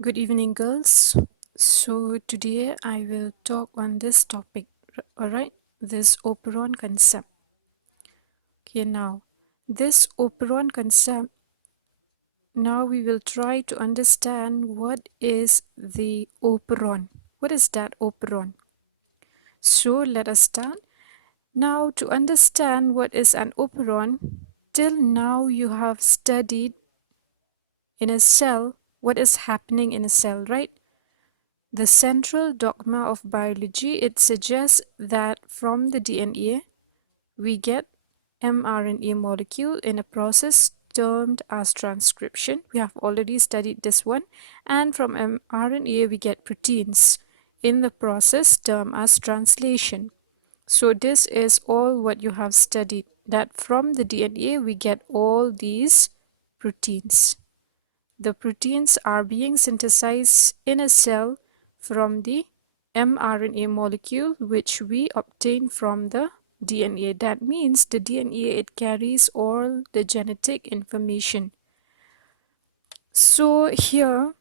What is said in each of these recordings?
Good evening, girls. So today I will talk on this topic, alright? This operon concept. Okay, now this operon concept, now we will try to understand what is the operon. What is that operon? So let us start. Now to understand what is an operon, till now you have studied in a cell what is happening in a cell, right? The central dogma of biology, it suggests that from the DNA, we get mRNA molecule in a process termed as transcription. We have already studied this one. And from mRNA, we get proteins in the process termed as translation. So this is all what you have studied, that from the DNA, we get all these proteins. The proteins are being synthesized in a cell from the mRNA molecule which we obtain from the DNA. That means the DNA, it carries all the genetic information. So here,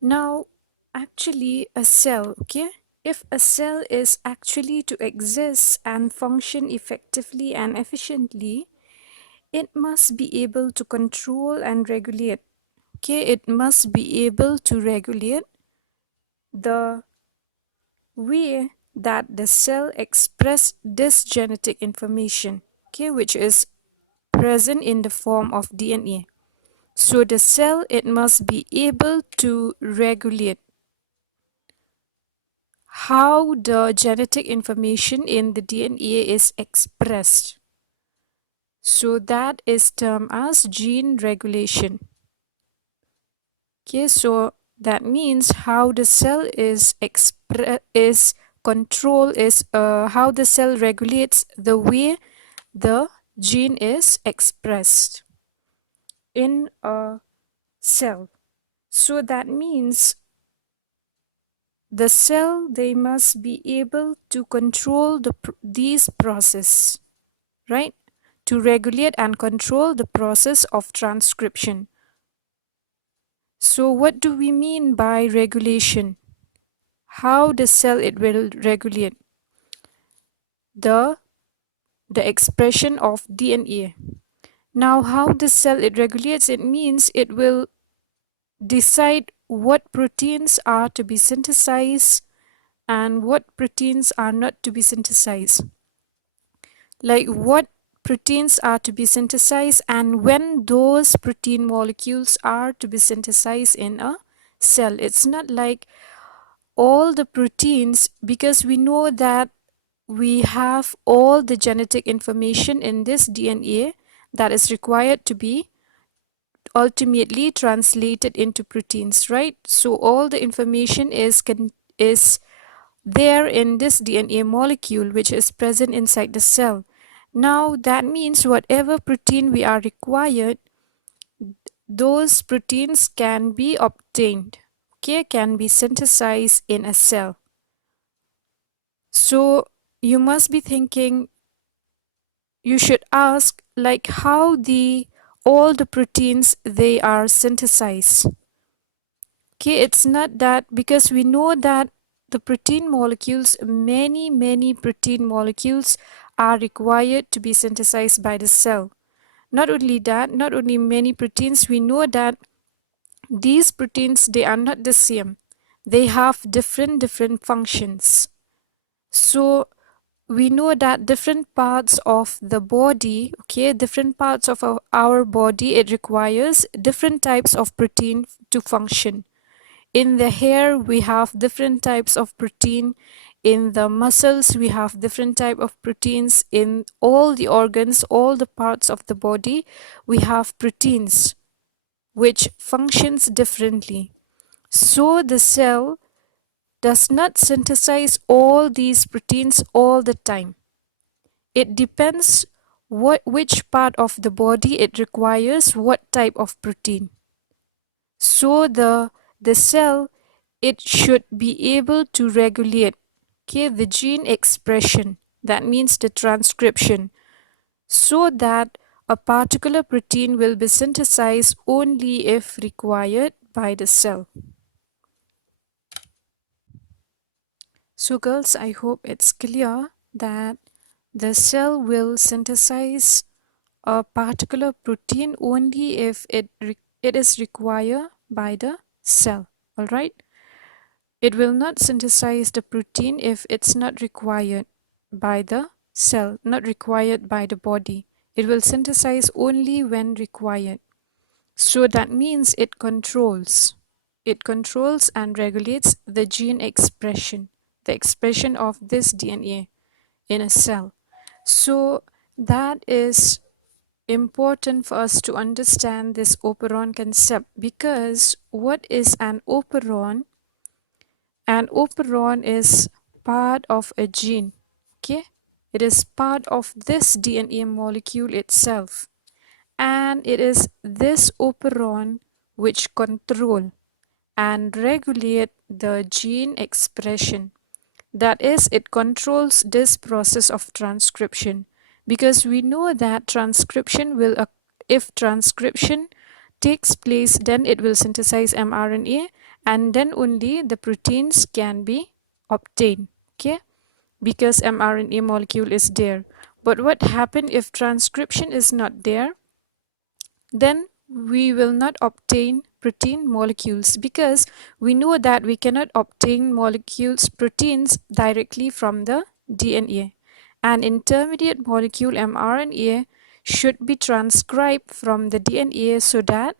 now actually a cell, okay? If a cell is actually to exist and function effectively and efficiently, it must be able to control and regulate. Okay, it must be able to regulate the way that the cell express this genetic information, okay, which is present in the form of DNA. So the cell, it must be able to regulate how the genetic information in the DNA is expressed. So that is termed as gene regulation. Okay, so that means how the cell is how the cell regulates the way the gene is expressed in a cell. So that means the cell, they must be able to control these process, right? To regulate and control the process of transcription. So what do we mean by regulation? How the cell, it will regulate the expression of DNA. Now how the cell, it regulates, it means it will decide what proteins are to be synthesized and what proteins are not to be synthesized. Like what proteins are to be synthesized and when those protein molecules are to be synthesized in a cell. It's not like all the proteins, because we know that we have all the genetic information in this DNA that is required to be ultimately translated into proteins, right? So all the information is there in this DNA molecule which is present inside the cell. Now that means whatever protein we are required, those proteins can be obtained, okay, can be synthesized in a cell. So you must be thinking, you should ask, like how all the proteins, they are synthesized. Okay, it's not that, because we know that the protein molecules, many protein molecules are required to be synthesized by the cell. Not only that, not only many proteins, we know that these proteins, they are not the same. They have different functions. So we know that different parts of the body, okay, different parts of our body, it requires different types of protein to function. In the hair, we have different types of protein. In the muscles, we have different type of proteins. In all the organs, all the parts of the body, we have proteins which functions differently. So the cell does not synthesize all these proteins all the time. It depends which part of the body it requires what type of protein. So the cell, it should be able to regulate, okay, the gene expression, that means the transcription, so that a particular protein will be synthesized only if required by the cell. So girls, I hope it's clear that the cell will synthesize a particular protein only if it is required by the cell. All right, it will not synthesize the protein if it's not required by the cell, not required by the body. It will synthesize only when required. So that means it controls and regulates the gene expression, the expression of this DNA in a cell. So that is important for us to understand this operon concept, because what is an operon? An operon is part of a gene. Okay, it is part of this DNA molecule itself, and it is this operon which control and regulate the gene expression. That is, it controls this process of transcription, because we know that if transcription takes place, then it will synthesize mRNA, and then only the proteins can be obtained. Okay, because mRNA molecule is there. But what happens if transcription is not there? Then we will not obtain protein molecules, because we know that we cannot obtain proteins directly from the DNA. An intermediate molecule mRNA should be transcribed from the DNA so that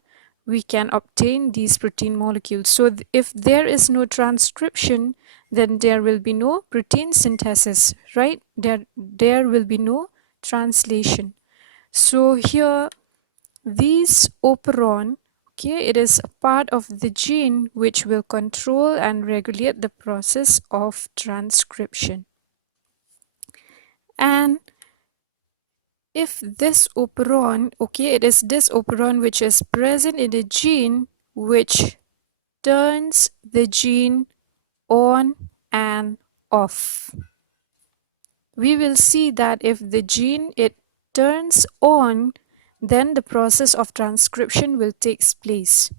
we can obtain these protein molecules. So if there is no transcription, then there will be no protein synthesis, right? There will be no translation. So here, these operon, okay, it is a part of the gene which will control and regulate the process of transcription. And if this operon, okay, it is this operon which is present in the gene which turns the gene on and off. We will see that if the gene it turns on, then the process of transcription will take place.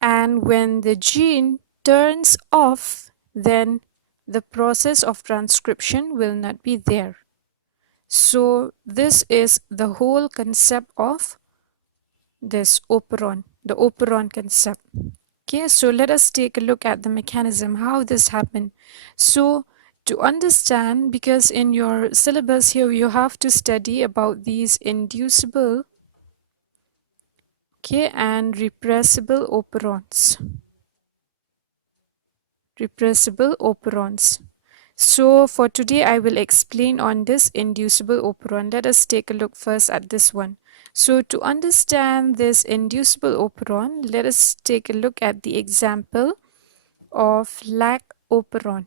And when the gene turns off, then the process of transcription will not be there. So this is the whole concept of this operon, the operon concept. Okay, so let us take a look at the mechanism, how this happened. So to understand, because in your syllabus here you have to study about these inducible, okay, and repressible operons. Repressible operons. So for today I will explain on this inducible operon. Let us take a look first at this one. So to understand this inducible operon, let us take a look at the example of Lac Operon.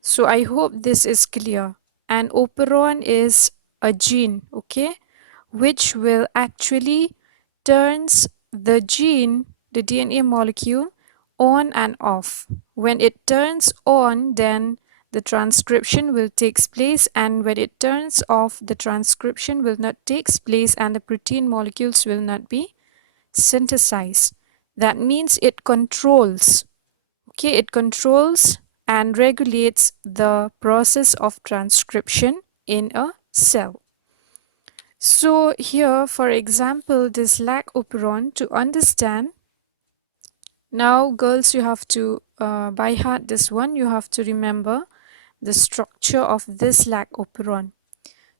So I hope this is clear. An operon is a gene, okay, which will actually turns the gene, the DNA molecule, on and off. When it turns on, then the transcription will take place, and when it turns off, the transcription will not take place and the protein molecules will not be synthesized. That means it controls, okay, it controls and regulates the process of transcription in a cell. So here, for example, this Lac Operon, to understand, now girls, you have to by heart this one, you have to remember the structure of this Lac Operon.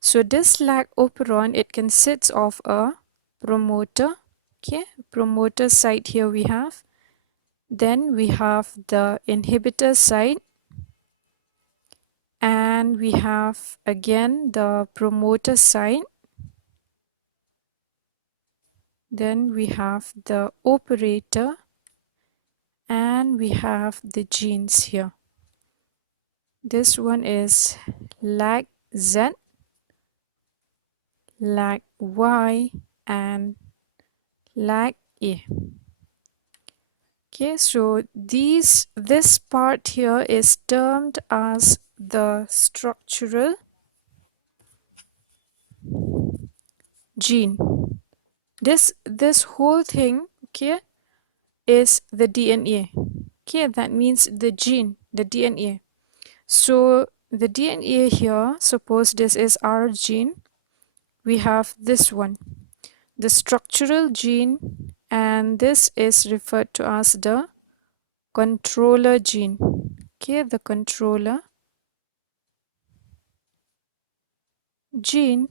So this Lac Operon, it consists of a promoter, okay, promoter site here we have, then we have the inhibitor site, and we have again the promoter site, then we have the operator, and we have the genes here. This one is Lac Z, Lac Y, and Lac A. Okay, so this part here is termed as the structural gene. This whole thing, okay, is the DNA. Okay, that means the gene, the DNA. So the DNA here, suppose this is our gene, we have this one, the structural gene, and this is referred to as the controller gene. Okay, the controller gene,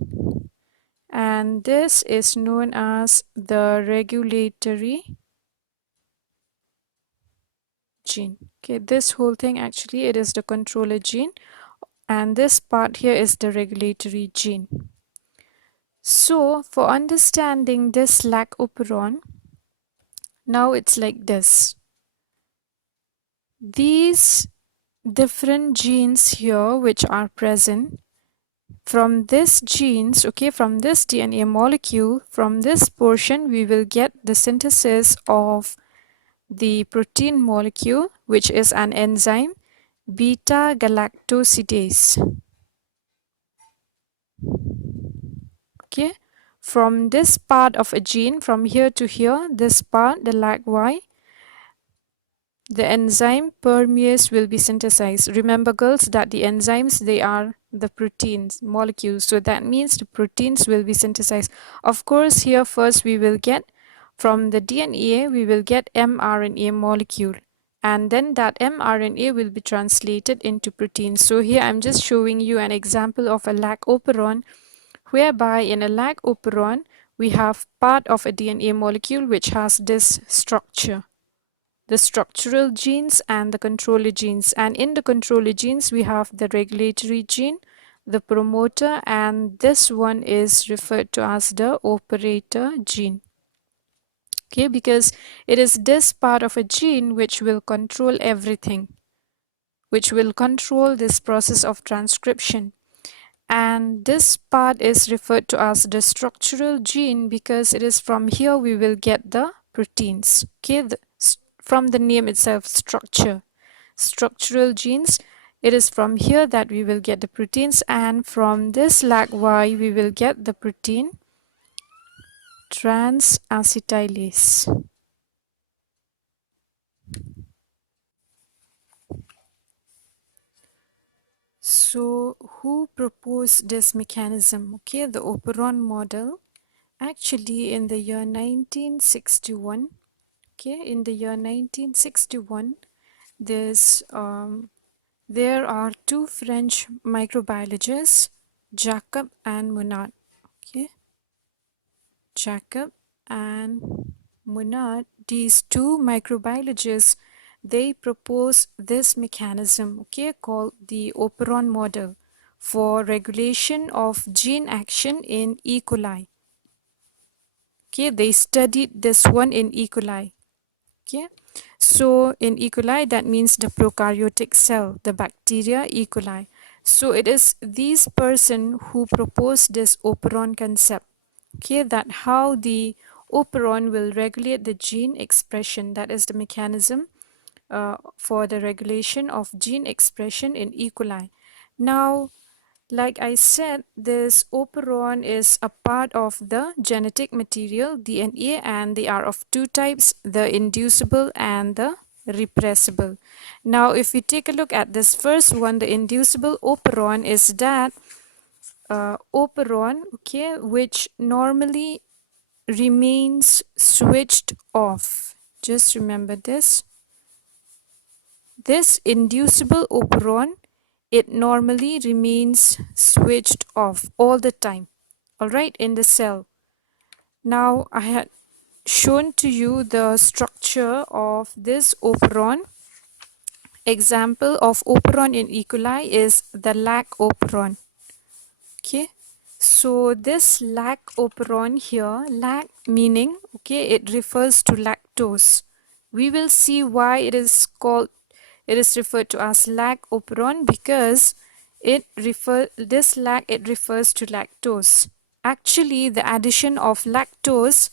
and this is known as the regulatory gene. Okay, this whole thing actually it is the controller gene, and this part here is the regulatory gene. So for understanding this Lac Operon, now it's like this. These different genes here which are present from this genes, okay, from this DNA molecule, from this portion we will get the synthesis of the protein molecule, which is an enzyme beta galactosidase. Okay, from this part of a gene, from here to here, this part, the lag Y, the enzyme permease will be synthesized. Remember girls that the enzymes, they are the proteins molecules, so that means the proteins will be synthesized. Of course, here first we will get from the DNA, we will get mRNA molecule, and then that mRNA will be translated into proteins. So here I'm just showing you an example of a Lac Operon, whereby in a Lac Operon we have part of a DNA molecule which has this structure, the structural genes and the controller genes. And in the controller genes we have the regulatory gene, the promoter, and this one is referred to as the operator gene. Okay, because it is this part of a gene which will control everything, which will control this process of transcription. And this part is referred to as the structural gene because it is from here we will get the proteins. Okay, from the name itself, structural genes, it is from here that we will get the proteins, and from this lag Y we will get the protein transacetylase. So who proposed this mechanism? Okay, the Operon model. Actually in the year 1961, okay, in the year 1961, there are two French microbiologists, Jacob and Monod. Okay, Jacob and Monod, these two microbiologists, they propose this mechanism, okay, called the Operon model for regulation of gene action in E. coli. Okay, they studied this one in E. coli. Okay, so in E. coli, that means the prokaryotic cell, the bacteria E. coli. So it is these person who proposed this operon concept. Okay, that how the operon will regulate the gene expression, that is the mechanism for the regulation of gene expression in E. coli. Now, like I said, this operon is a part of the genetic material, DNA, and they are of two types, the inducible and the repressible. Now, if we take a look at this first one, the inducible operon is that operon, okay, which normally remains switched off. Just remember this. This inducible operon, it normally remains switched off all the time, all right, in the cell. Now I had shown to you the structure of this operon. Example of operon in E. coli is the Lac Operon. Okay, so this Lac Operon here, Lac meaning, okay, it refers to lactose. We will see why it is referred to as Lac Operon, because this Lac, it refers to lactose. Actually, the addition of lactose,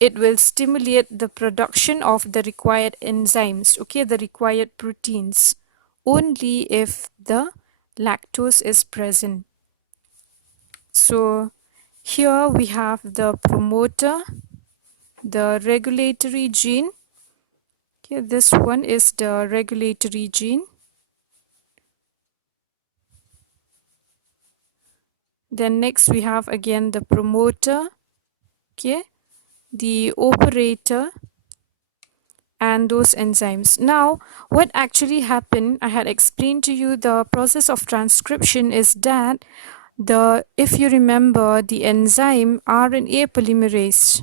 it will stimulate the production of the required enzymes, okay, the required proteins, only if the lactose is present. So Here we have the promoter, the regulatory gene. Okay, this one is the regulatory gene. Then next we have again the promoter, okay, the operator, and those enzymes. Now, what actually happened, I had explained to you the process of transcription is that if you remember the enzyme RNA polymerase.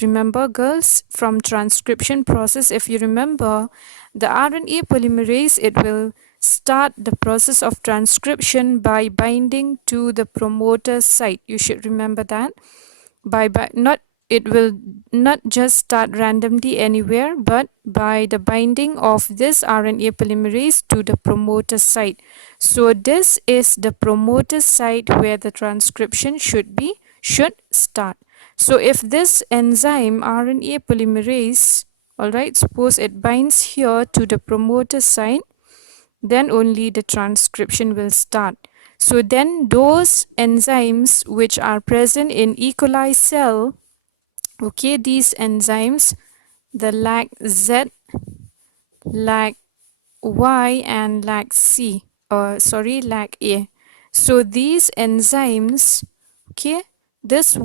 Remember, girls, from transcription process, if you remember, the RNA polymerase, it will start the process of transcription by binding to the promoter site. You should remember that. By not it will not just start randomly anywhere, but by the binding of this RNA polymerase to the promoter site. So this is the promoter site where the transcription should start. So if this enzyme RNA polymerase, all right, suppose it binds here to the promoter site, then only the transcription will start. So then those enzymes which are present in E. coli cell, okay, these enzymes, the Lac Z, Lac Y, and Lac C, Lac A. So these enzymes, okay, this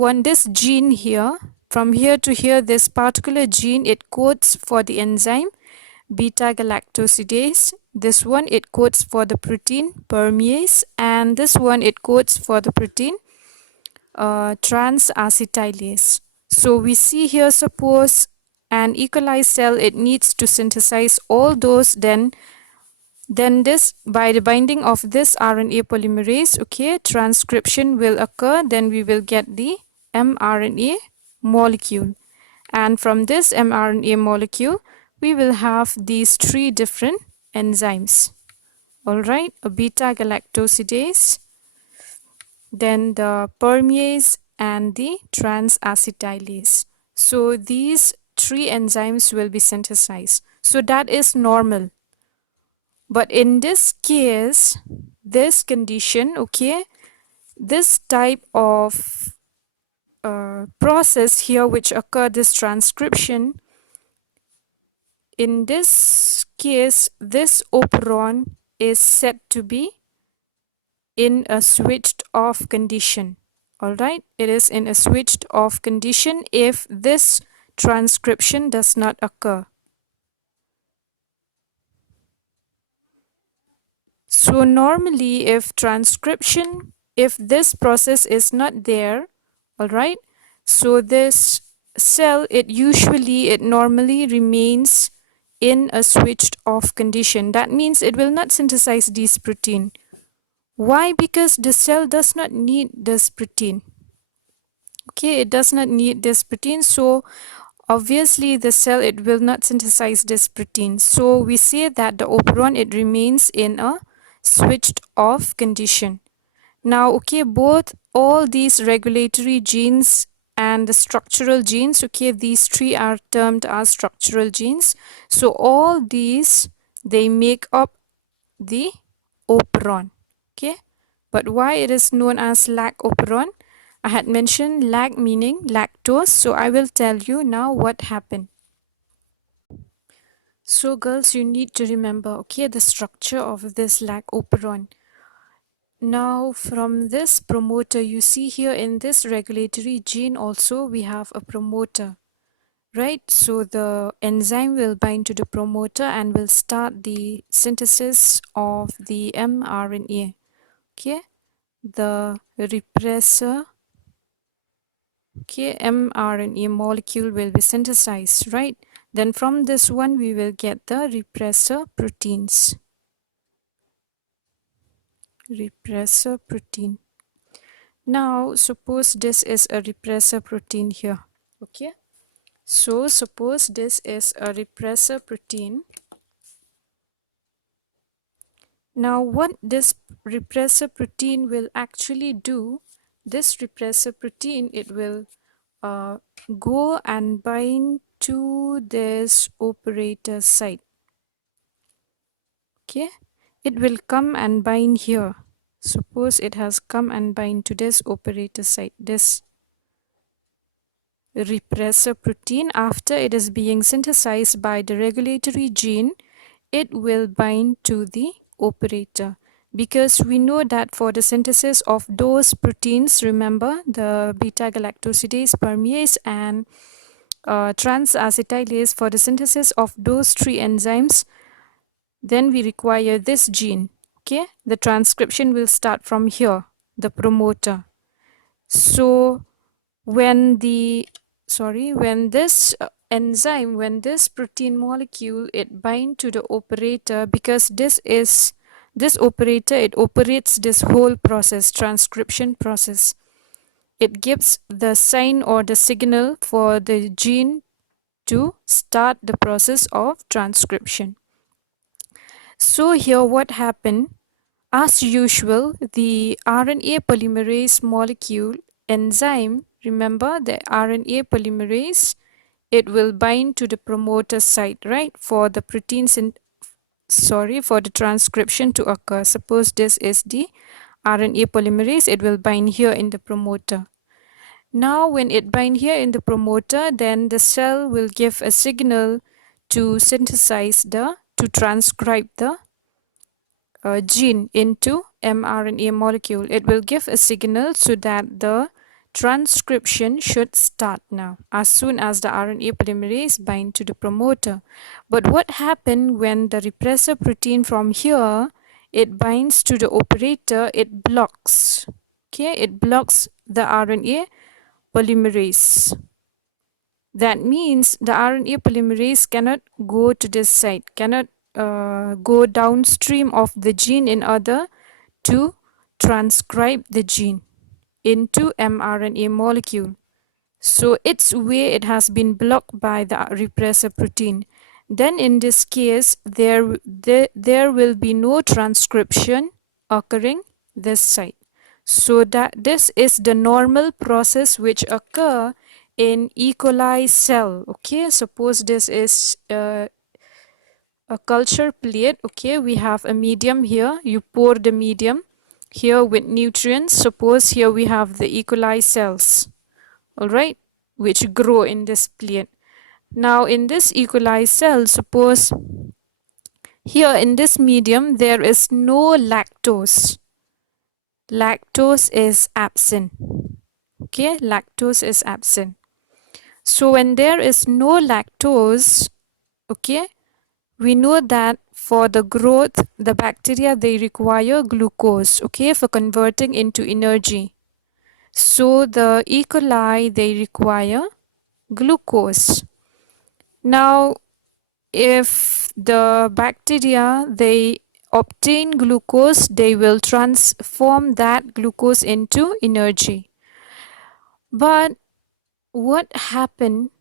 gene here, from here to here, this particular gene, it codes for the enzyme beta galactosidase. This one, it codes for the protein permease, and this one, it codes for the protein transacetylase. So we see here, suppose an E. coli cell, it needs to synthesize all those, then this, by the binding of this RNA polymerase, okay, transcription will occur, then we will get the mRNA molecule. And from this mRNA molecule, we will have these three different enzymes. All right, a beta galactosidase, then the permease, and the transacetylase. So these three enzymes will be synthesized. So that is normal. But in this case, this condition, okay, this type of process here which occur, this transcription, in this case, this operon is said to be in a switched off condition. All right, it is in a switched off condition if this transcription does not occur. So normally if this process is not there, all right, so this cell, it normally remains in a switched off condition. That means it will not synthesize this protein. Why? Because the cell does not need this protein. Okay, it does not need this protein, so obviously the cell, it will not synthesize this protein. So we say that the operon, it remains in a switched off condition. Now, okay, all these regulatory genes and the structural genes, okay, these three are termed as structural genes. So all these, they make up the operon, okay. But why it is known as Lac Operon? I had mentioned lac meaning lactose, so I will tell you now what happened. So girls, you need to remember, okay, the structure of this Lac Operon. Now from this promoter, you see here in this regulatory gene also we have a promoter, right? So the enzyme will bind to the promoter and will start the synthesis of the mRNA, okay? The repressor, okay, mRNA molecule will be synthesized, right? Then from this one we will get the repressor proteins. Repressor protein. Now suppose this is a repressor protein here, okay? So suppose this is a repressor protein. Now what this repressor protein will actually do, this repressor protein, it will go and bind to this operator site, okay? It will come and bind here. Suppose it has come and bind to this operator site, this repressor protein. After it is being synthesized by the regulatory gene, it will bind to the operator, because we know that for the synthesis of those proteins, remember the beta galactosidase, permease and transacetylase, for the synthesis of those three enzymes, then we require this gene. Okay, the transcription will start from here, the promoter. So when this enzyme, when this protein molecule, it bind to the operator, because this operator, it operates this whole process, transcription process. It gives the sign or the signal for the gene to start the process of transcription. So here what happened, as usual, the RNA polymerase molecule enzyme, remember the RNA polymerase, it will bind to the promoter site, right, for the for the transcription to occur. Suppose this is the RNA polymerase, it will bind here in the promoter. Now when it bind here in the promoter, then the cell will give a signal to to transcribe the gene into mRNA molecule. It will give a signal so that the transcription should start now, as soon as the RNA polymerase bind to the promoter. But what happened when the repressor protein from here, it binds to the operator, it blocks. Okay, it blocks the RNA polymerase. That means the RNA polymerase cannot go to this site, cannot go downstream of the gene in order to transcribe the gene into mRNA molecule. So its way, it has been blocked by the repressor protein. Then in this case, there will be no transcription occurring this site. So that this is the normal process which occur in E. coli cell. Okay, suppose this is a culture plate. Okay, we have a medium here. You pour the medium here with nutrients. Suppose here we have the E. coli cells, all right, which grow in this plate. Now in this E. coli cell, suppose here in this medium there is no lactose. Lactose is absent. Okay, lactose is absent. So when there is no lactose, okay, we know that for the growth, the bacteria, they require glucose, okay, for converting into energy. So the E. coli, they require glucose. Now, if the bacteria, they obtain glucose, they will transform that glucose into energy. But what happened?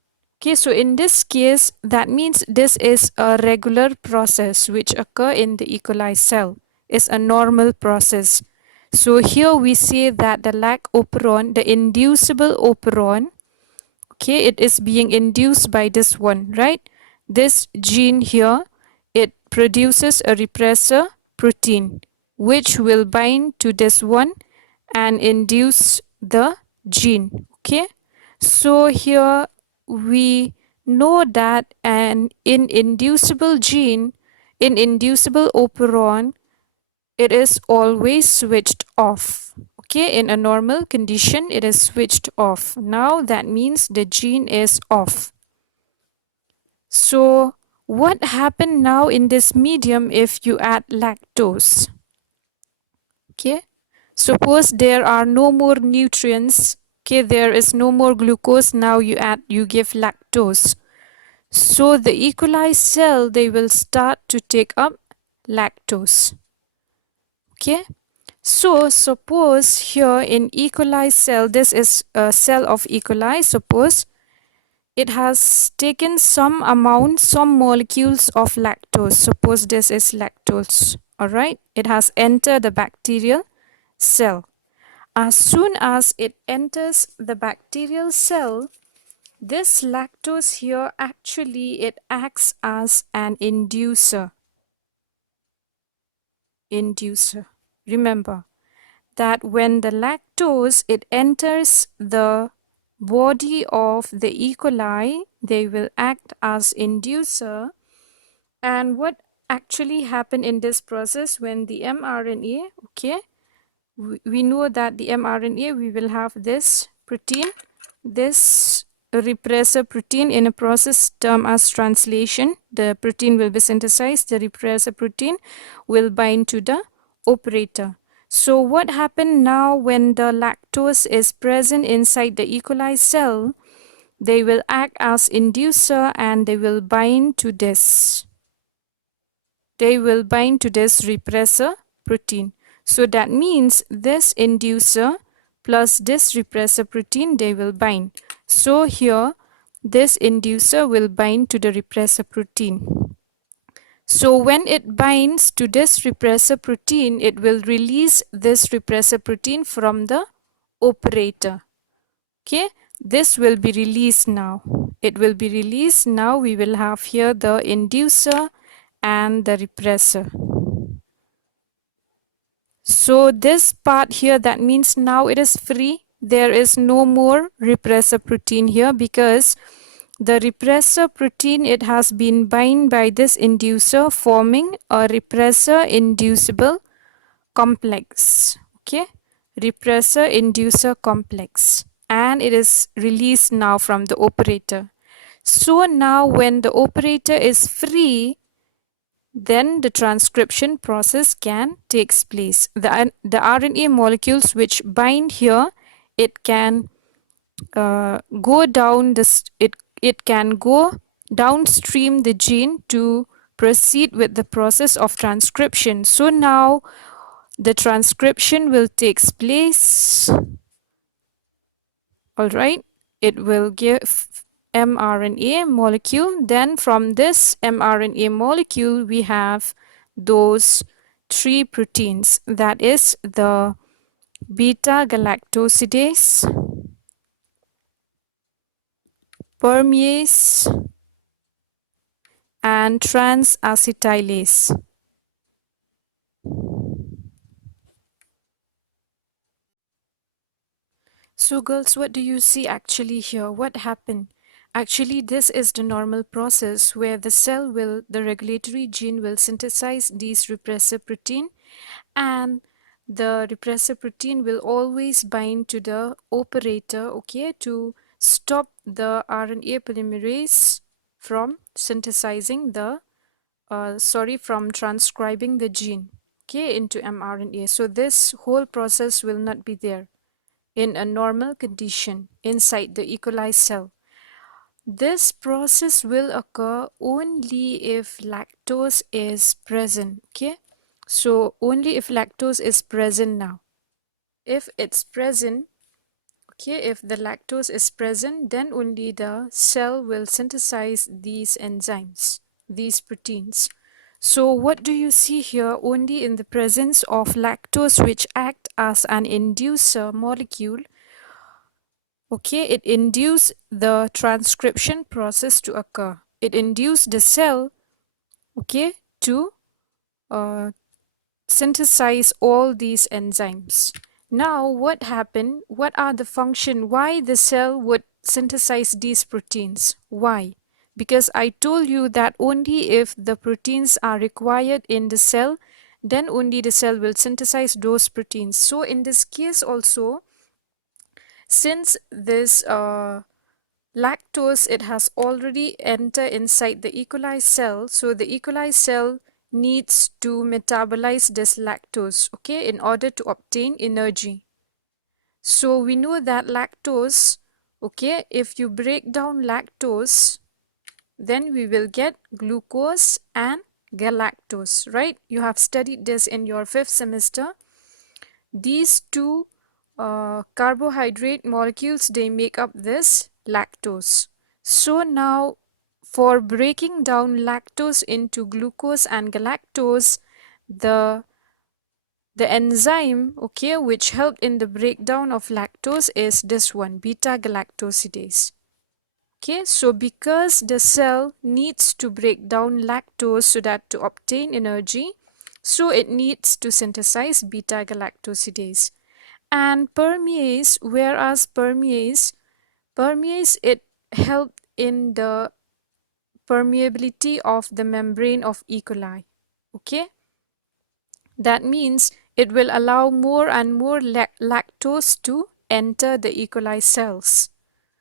Okay, so in this case, that means this is a regular process which occur in the E. coli cell. It's a normal process. So here we say that the Lac Operon, the inducible operon, okay, it is being induced by this one, right? This gene here, it produces a repressor protein which will bind to this one and induce the gene. Okay, so here we know that an inducible gene, in inducible operon, it is always switched off. Okay, in a normal condition, it is switched off. Now that means the gene is off. So what happened now in this medium if you add lactose? Okay, suppose there are no more nutrients. Okay, there is no more glucose. Now you give lactose. So the E. coli cell, they will start to take up lactose. Okay, so suppose here in E. coli cell, this is a cell of E. coli. Suppose it has taken some amount, some molecules of lactose. Suppose this is lactose. All right, it has entered the bacterial cell. As soon as it enters the bacterial cell, this lactose here, actually it acts as an inducer. Remember, that when the lactose it enters the body of the E. coli, they will act as inducer. And what actually happen in this process when the mRNA, okay, we know that the mRNA, we will have this protein, this repressor protein in a process term as translation. The protein will be synthesized, the repressor protein will bind to the operator. So what happened now when the lactose is present inside the E. coli cell? They will act as inducer and they will bind to this. They will bind to this repressor protein. So that means this inducer plus this repressor protein, they will bind. So here, this inducer will bind to the repressor protein. So when it binds to this repressor protein, it will release this repressor protein from the operator. Okay, this will be released now. It will be released now. We will have here the inducer and the repressor. So this part here, that means now it is free. There is no more repressor protein here because the repressor protein, it has been bind by this inducer, forming a repressor inducible complex. Okay, repressor inducer complex, and it is released now from the operator. So now when the operator is free, then the transcription process can takes place. The RNA molecules which bind here, it can go down this, it can go downstream the gene to proceed with the process of transcription. So now the transcription will takes place. All right, it will give mRNA molecule. Then from this mRNA molecule, we have those three proteins, that is the beta galactosidase, permease, and trans-acetylase. So girls, what do you see actually here? What happened? Actually, this is the normal process where the cell will, the regulatory gene will synthesize these repressor protein, and the repressor protein will always bind to the operator, okay, to stop the RNA polymerase from synthesizing the, from transcribing the gene, okay, into mRNA. So this whole process will not be there in a normal condition inside the E. coli cell. This process will occur only if lactose is present, okay? So only if lactose is present now. If it's present, okay, if the lactose is present, then only the cell will synthesize these enzymes, these proteins. So what do you see here? Only in the presence of lactose, which act as an inducer molecule, okay, it induces the transcription process to occur. It induces the cell, okay, to synthesize all these enzymes. Now, what happened? What are the function? Why the cell would synthesize these proteins? Why? Because I told you that only if the proteins are required in the cell, then only the cell will synthesize those proteins. So in this case also, since this lactose, it has already entered inside the E. coli cell, so the E. coli cell needs to metabolize this lactose, okay, in order to obtain energy. So we know that lactose, okay, if you break down lactose, then we will get glucose and galactose, right? You have studied this in your 5th semester. These two carbohydrate molecules, they make up this lactose. So now for breaking down lactose into glucose and galactose, the enzyme, okay, which helped in the breakdown of lactose is this one, beta galactosidase. Okay, so because the cell needs to break down lactose so that to obtain energy, so it needs to synthesize beta galactosidase. And permease, whereas permease it helped in the permeability of the membrane of E. coli. Okay, that means it will allow more and more lactose to enter the E. coli cells.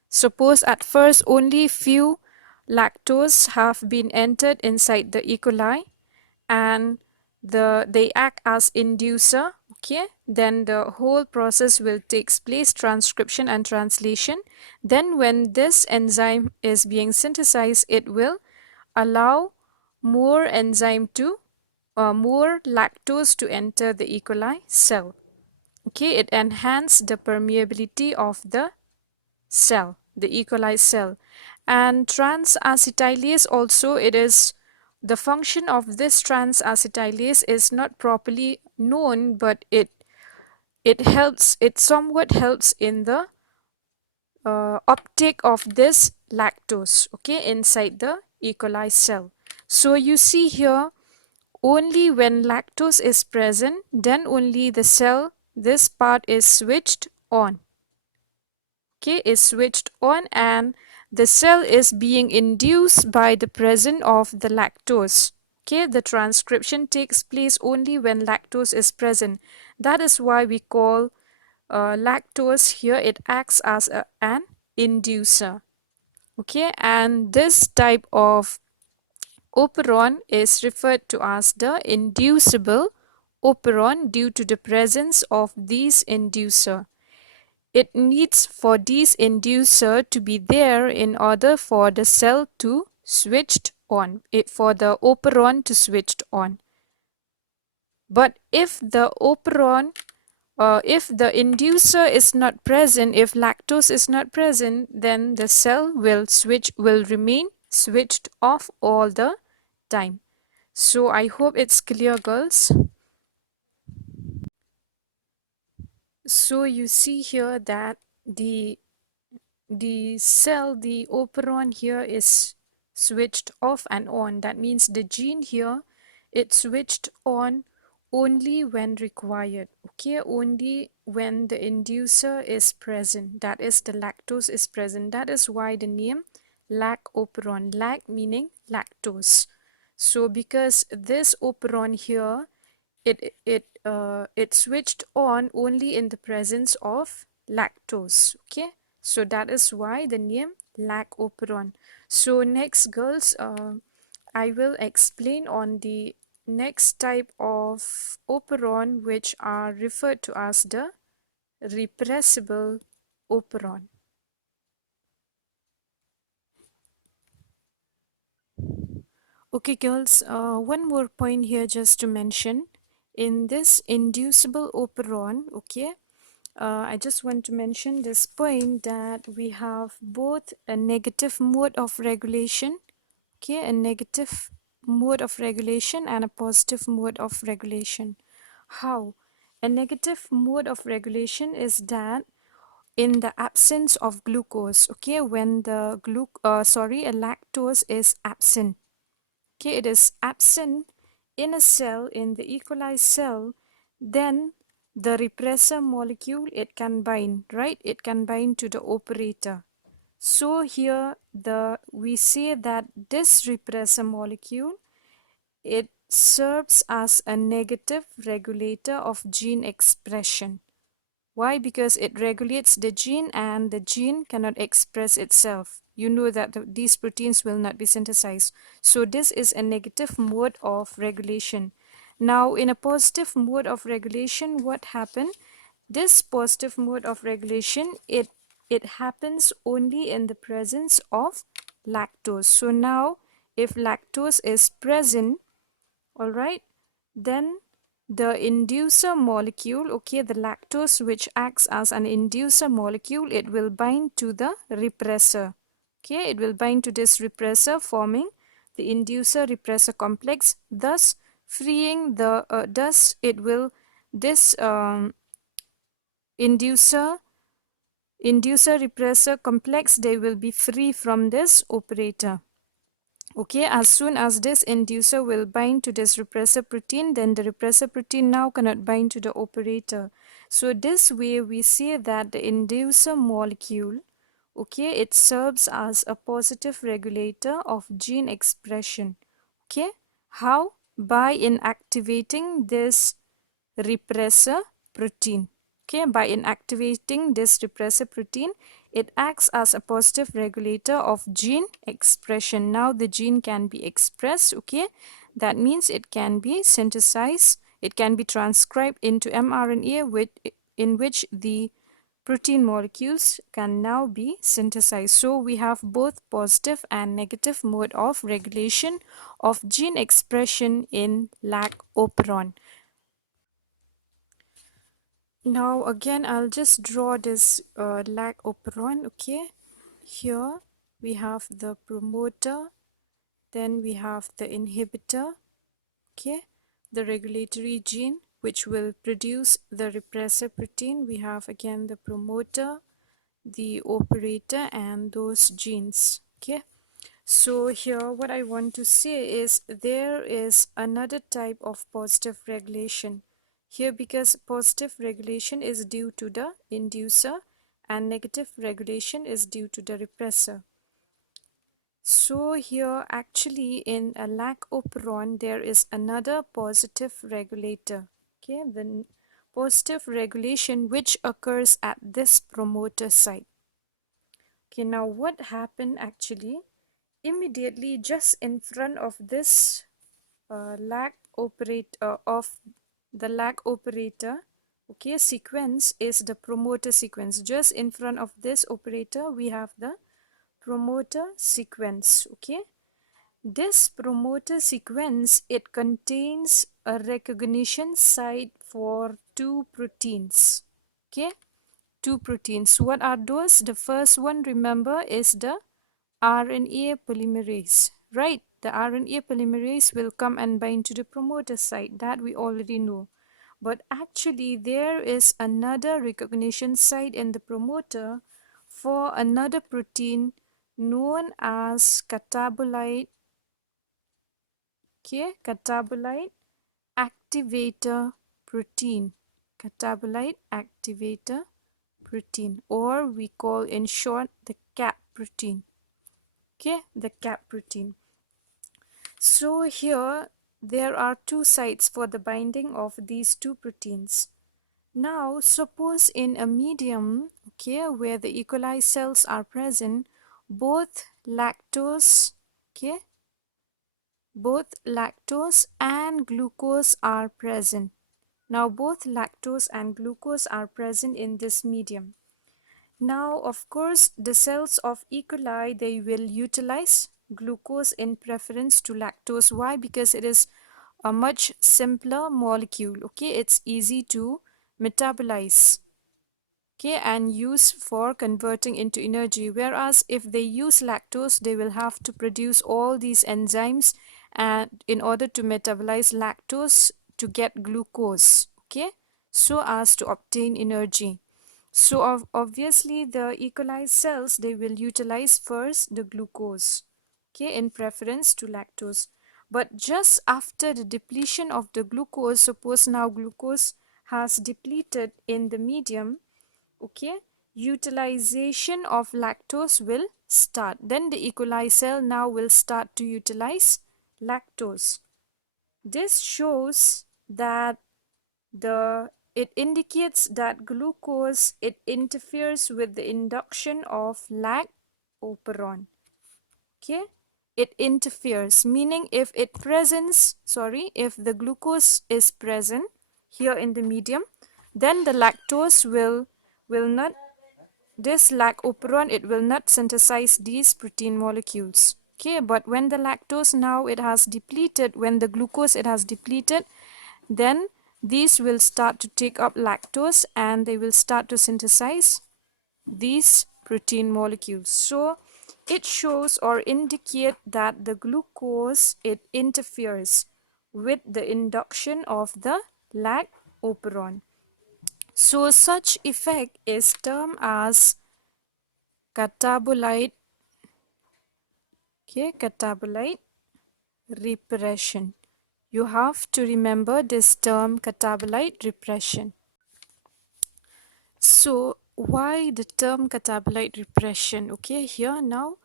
Suppose at first only few lactose have been entered inside the E. coli, and they act as inducer. Okay, then the whole process will take place, transcription and translation. Then when this enzyme is being synthesized, it will allow more enzyme to more lactose to enter the E. coli cell. Okay, it enhances the permeability of the cell, the E. coli cell. And trans-acetylase also, it is the function of this trans-acetylase is not properly known, but it somewhat helps in the uptake of this lactose, okay, inside the E. coli cell. So you see here, only when lactose is present, then only the cell, this part is switched on. Okay, is switched on, and the cell is being induced by the presence of the lactose. Okay, the transcription takes place only when lactose is present. That is why we call lactose here, it acts as an inducer. Okay, and this type of operon is referred to as the inducible operon due to the presence of these inducer. It needs for these inducer to be there in order for the cell to switched on, for the operon to switched on. But if the operon, if the inducer is not present, if lactose is not present, then the cell will remain switched off all the time. So I hope it's clear, girls. So you see here that the cell, the operon here is switched off and on. That means the gene here, it's switched on only when required. Okay, only when the inducer is present, that is the lactose is present. That is why the name Lac Operon, lac meaning lactose. So because this operon here, it switched on only in the presence of lactose. Okay, so that is why the name Lac Operon. So next, girls, I will explain on the next type of operon, which are referred to as the repressible operon. Okay, girls, one more point here just to mention. In this inducible operon, okay, I just want to mention this point that we have both a negative mode of regulation, okay, a negative mode of regulation and a positive mode of regulation. How? A negative mode of regulation is that in the absence of glucose, okay, when the a lactose is absent, okay, it is absent in a cell, in the E. coli cell, then the repressor molecule, it can bind, right? It can bind to the operator. So here we say that this repressor molecule, it serves as a negative regulator of gene expression. Why? Because it regulates the gene and the gene cannot express itself. You know that these proteins will not be synthesized. So this is a negative mode of regulation. Now in a positive mode of regulation, what happened? This positive mode of regulation, it happens only in the presence of lactose. So now if lactose is present, all right, then the inducer molecule, okay, the lactose which acts as an inducer molecule, it will bind to the repressor. Okay, it will bind to this repressor, forming the inducer repressor complex, thus freeing the thus it will this inducer repressor complex, they will be free from this operator. Okay, as soon as this inducer will bind to this repressor protein, then the repressor protein now cannot bind to the operator. So this way we say that the inducer molecule, okay, it serves as a positive regulator of gene expression. Okay, how? By inactivating this repressor protein. Okay, by inactivating this repressor protein, it acts as a positive regulator of gene expression. Now the gene can be expressed. Okay, that means it can be synthesized, it can be transcribed into mRNA in which the protein molecules can now be synthesized. So we have both positive and negative mode of regulation of gene expression in Lac Operon. Now again, I'll just draw this Lac Operon. Okay, here we have the promoter, then we have the inhibitor, okay, the regulatory gene which will produce the repressor protein. We have again the promoter, the operator, and those genes. Okay, so here what I want to say is there is another type of positive regulation here, because positive regulation is due to the inducer and negative regulation is due to the repressor. So here actually in a Lac Operon there is another positive regulator. Okay, the positive regulation which occurs at this promoter site. Okay, now what happened actually? Immediately just in front of this Lac operator of the Lac operator, okay, sequence is the promoter sequence. Just in front of this operator we have the promoter sequence. Okay, this promoter sequence, it contains a recognition site for two proteins. Okay, two proteins. What are those? The first one, remember, is the RNA polymerase, right? The RNA polymerase will come and bind to the promoter site, that we already know. But actually there is another recognition site in the promoter for another protein known as catabolite, okay, catabolite activator protein, catabolite activator protein, or we call in short the CAP protein. Okay, the CAP protein. So here there are two sites for the binding of these two proteins. Now suppose in a medium, okay, where the E. coli cells are present, both lactose, okay, both lactose and glucose are present. Now both lactose and glucose are present in this medium. Now, of course, the cells of E. coli, they will utilize glucose in preference to lactose. Why? Because it is a much simpler molecule. Okay, it's easy to metabolize, okay, and use for converting into energy. Whereas if they use lactose, they will have to produce all these enzymes and in order to metabolize lactose to get glucose, okay, so as to obtain energy. So obviously the E. coli cells, they will utilize first the glucose, okay, in preference to lactose. But just after the depletion of the glucose, suppose now glucose has depleted in the medium, okay, utilization of lactose will start. Then the E. coli cell now will start to utilize lactose. This shows that it indicates that glucose, it interferes with the induction of Lac Operon. Okay, it interferes, meaning if if the glucose is present here in the medium, then the lactose will not, this Lac Operon, it will not synthesize these protein molecules. Okay, but when the lactose now it has depleted, when the glucose it has depleted, then these will start to take up lactose and they will start to synthesize these protein molecules. So it shows or indicate that the glucose, it interferes with the induction of the Lac Operon. So such effect is termed as catabolite, okay, catabolite repression. You have to remember this term, catabolite repression. So why the term catabolite repression? Okay, here now.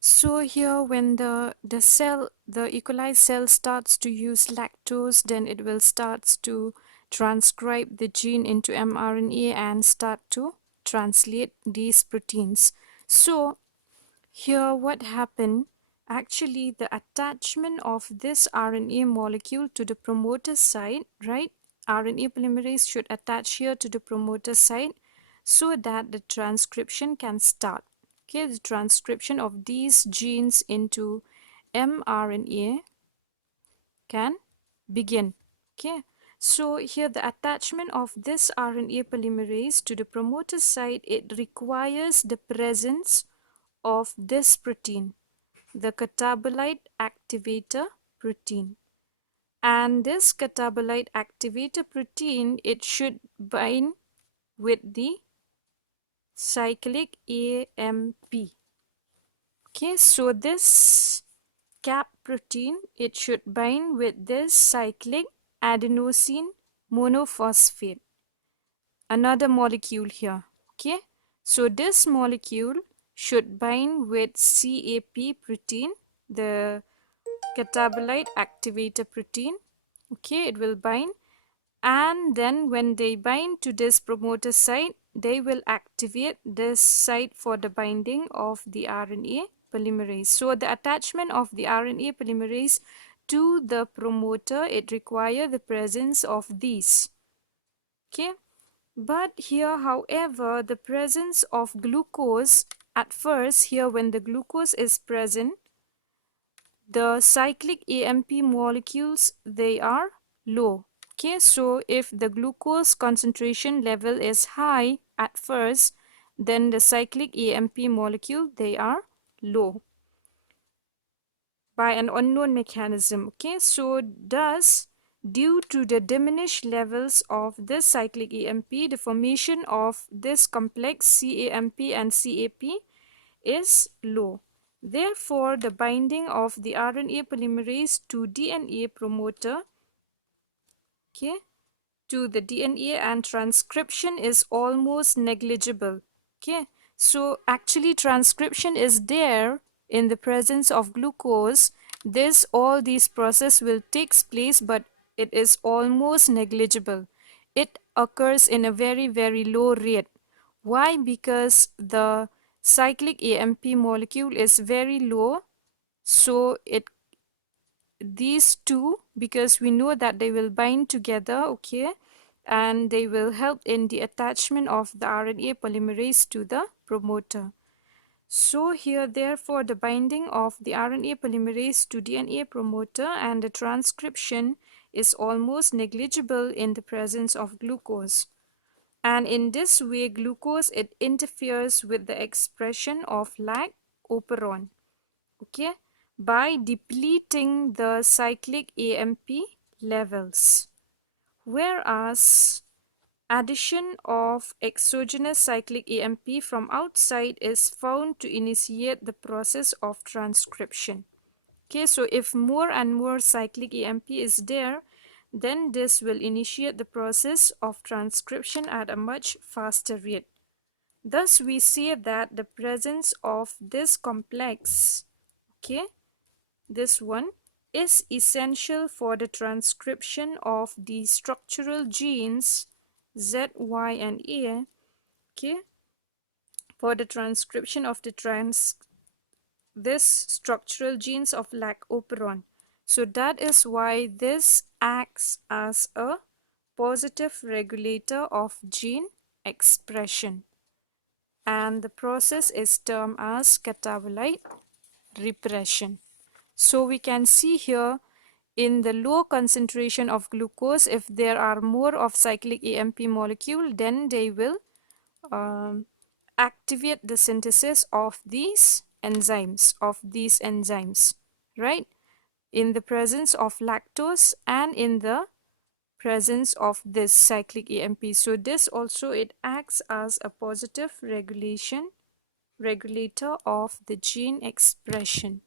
So here when the E. coli cell starts to use lactose, then it will starts to transcribe the gene into mRNA and start to translate these proteins. So here what happened, actually the attachment of this RNA molecule to the promoter site, right? RNA polymerase should attach here to the promoter site so that the transcription can start. Okay, the transcription of these genes into mRNA can begin. Okay, so here the attachment of this RNA polymerase to the promoter site, it requires the presence of this protein, the catabolite activator protein. And this catabolite activator protein, it should bind with the cyclic AMP. Okay, so this cap protein, it should bind with this cyclic adenosine monophosphate, another molecule here. Okay, so this molecule should bind with CAP protein, the catabolite activator protein. Okay, it will bind, and then when they bind to this promoter site, they will activate this site for the binding of the RNA polymerase. So the attachment of the RNA polymerase to the promoter, it requires the presence of these. Okay, but here, however, the presence of glucose, at first here when the glucose is present, the cyclic AMP molecules, they are low. Okay, so if the glucose concentration level is high at first, then the cyclic AMP molecule, they are low by an unknown mechanism. Okay, so thus due to the diminished levels of this cyclic AMP, the formation of this complex CAMP and CAP is low. Therefore, the binding of the RNA polymerase to DNA promoter, okay, to the DNA and transcription is almost negligible. Okay, so actually transcription is there in the presence of glucose. All these process will takes place, but it is almost negligible. It occurs in a very low rate. Why? Because the cyclic AMP molecule is very low, so these two, because we know that they will bind together, okay, and they will help in the attachment of the RNA polymerase to the promoter. So here, therefore, the binding of the RNA polymerase to DNA promoter and the transcription is almost negligible in the presence of glucose. And in this way, glucose, it interferes with the expression of Lac Operon, okay, by depleting the cyclic AMP levels. Whereas addition of exogenous cyclic AMP from outside is found to initiate the process of transcription. Okay, so if more and more cyclic AMP is there, then this will initiate the process of transcription at a much faster rate. Thus, we see that the presence of this complex, okay, this one, is essential for the transcription of the structural genes Z, Y, and A, okay, for the transcription of this structural genes of Lac Operon. So that is why this acts as a positive regulator of gene expression, and the process is termed as catabolite repression. So we can see here in the low concentration of glucose, if there are more of cyclic AMP molecule, then they will activate the synthesis of these enzymes, right? In the presence of lactose and in the presence of this cyclic AMP. So this also, it acts as a positive regulator of the gene expression.